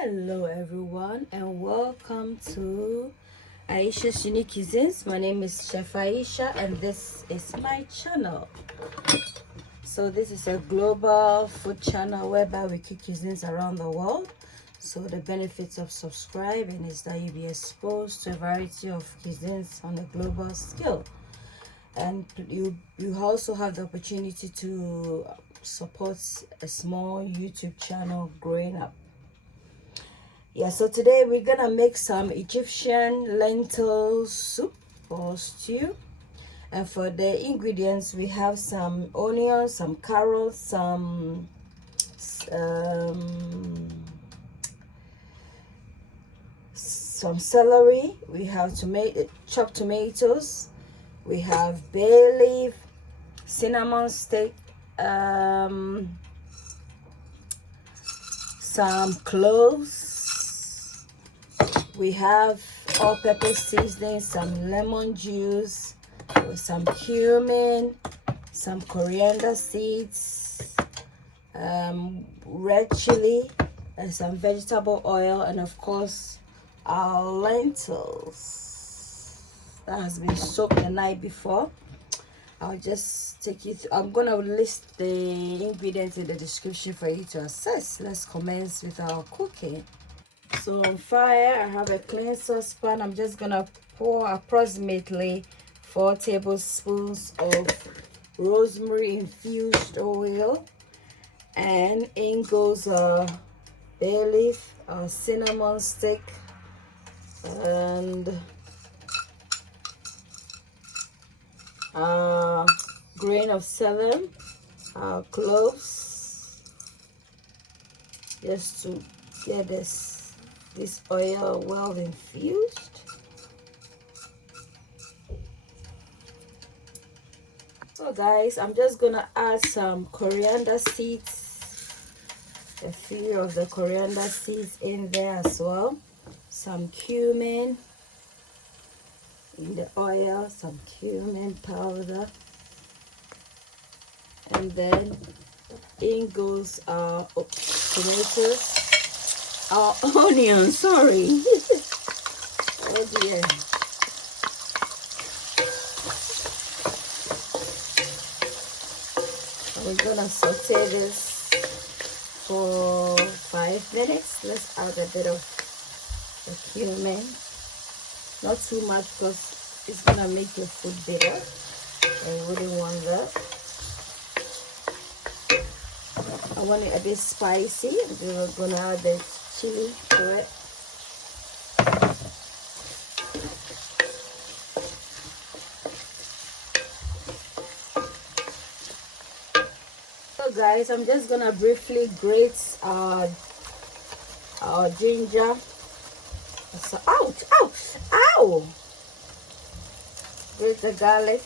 Hello everyone and welcome to Ayesha's Unique Cuisines. My name is Chef Ayesha and this is my channel. So this is a global food channel whereby we cook cuisines around the world. So the benefits of subscribing is that you'll be exposed to a variety of cuisines on a global scale. And you also have the opportunity to support a small YouTube channel growing up. Yeah, so today we're gonna make some Egyptian lentil soup or stew. And for the ingredients, we have some onions, some carrots, some celery. We have chopped tomatoes. We have bay leaf, cinnamon stick, some cloves. We have all-purpose seasoning, some lemon juice, with some cumin, some coriander seeds, red chili, and some vegetable oil, and of course our lentils that has been soaked the night before. I'll just take you through. I'm gonna list the ingredients in the description for you to access. Let's commence with our cooking. So on fire, I have a clean saucepan. I'm just gonna pour approximately 4 tablespoons of rosemary infused oil, and in goes our bay leaf, our cinnamon stick, and our grain of celery, our cloves, just to get this oil well infused. So guys, I'm just gonna add some coriander seeds, a few of the coriander seeds in there as well, some cumin in the oil, some cumin powder, and then in goes our tomatoes, our onion, sorry. Oh dear. We're gonna saute this for 5 minutes. Let's add a bit of the cumin, not too much because it's gonna make your food bitter. I wouldn't want that. I want it a bit spicy. We're gonna add the chili to it. So guys, I'm just gonna briefly grate our ginger. So, ouch, ouch, ow! Grate the garlic.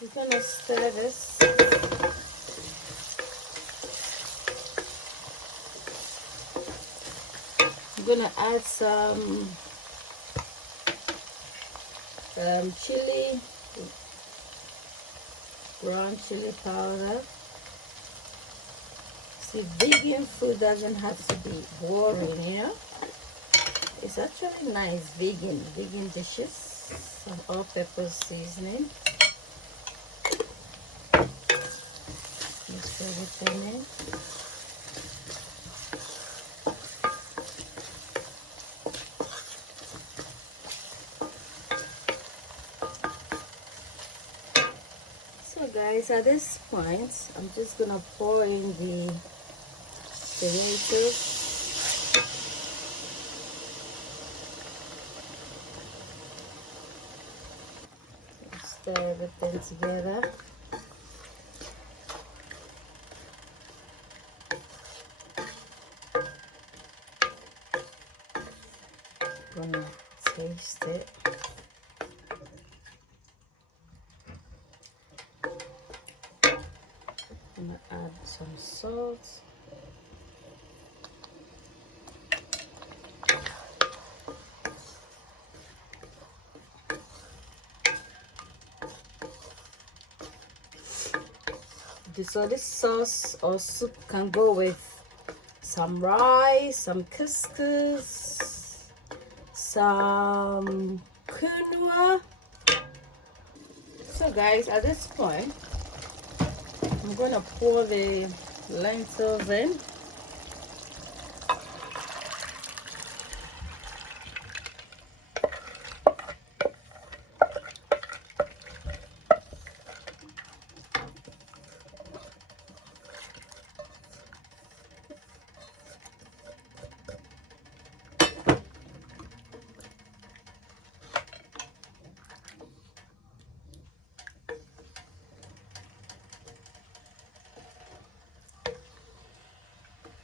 We're gonna stir this. I'm gonna add some chili, brown chili powder. See, vegan food doesn't have to be boring, you know. It's actually nice, vegan dishes. Some all-purpose seasoning. Mix everything in. So guys, at this point, I'm just gonna pour in the tomatoes. Stir everything together. Gonna taste it. I'm gonna add some salt. So this sauce or soup can go with some rice, some couscous, some quinoa. So guys, at this point I'm gonna pour the lentils in.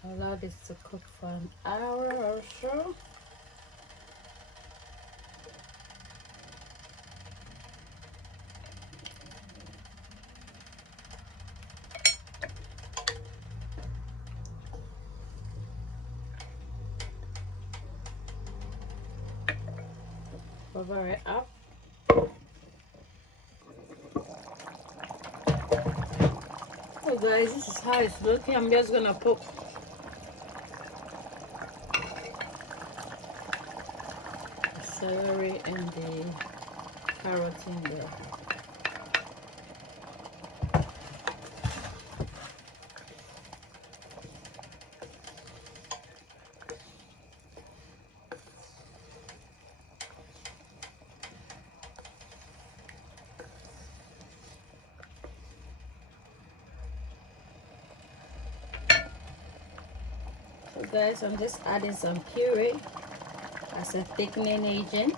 Allow this to cook for an hour or so. Cover it up. So guys, this is how it's looking. I'm just gonna put celery and the carrot in there. So guys, I'm just adding some puree as a thickening agent.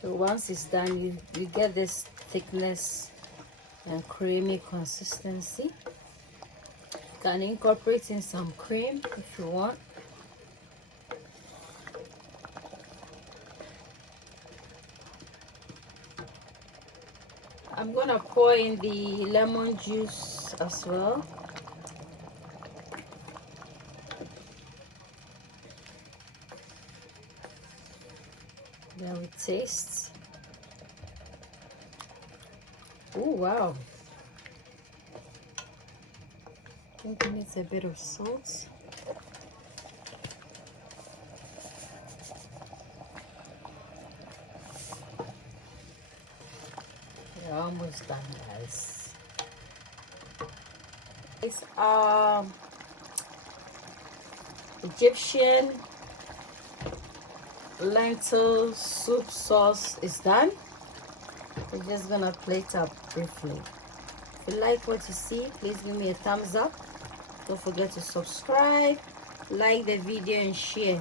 So once it's done, you get this thickness and creamy consistency. You can incorporate in some cream if you want. I'm gonna pour in the lemon juice as well. Then we taste. Oh wow! I think it needs a bit of salt. We're almost done, guys. It's Egyptian lentil soup sauce is done. We're just gonna plate up briefly. If you like what you see, please give me a thumbs up. Don't forget to subscribe, like the video and share.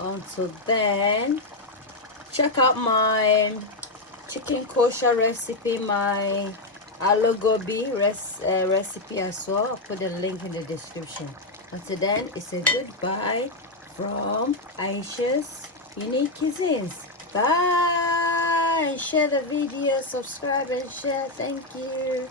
Until then, check out my chicken kosher recipe, my Aloo Gobi recipe as well. I'll put the link in the description. Until then, it's a goodbye from Ayesha's Unique Cuisines. Bye! Share the video, subscribe and share. Thank you.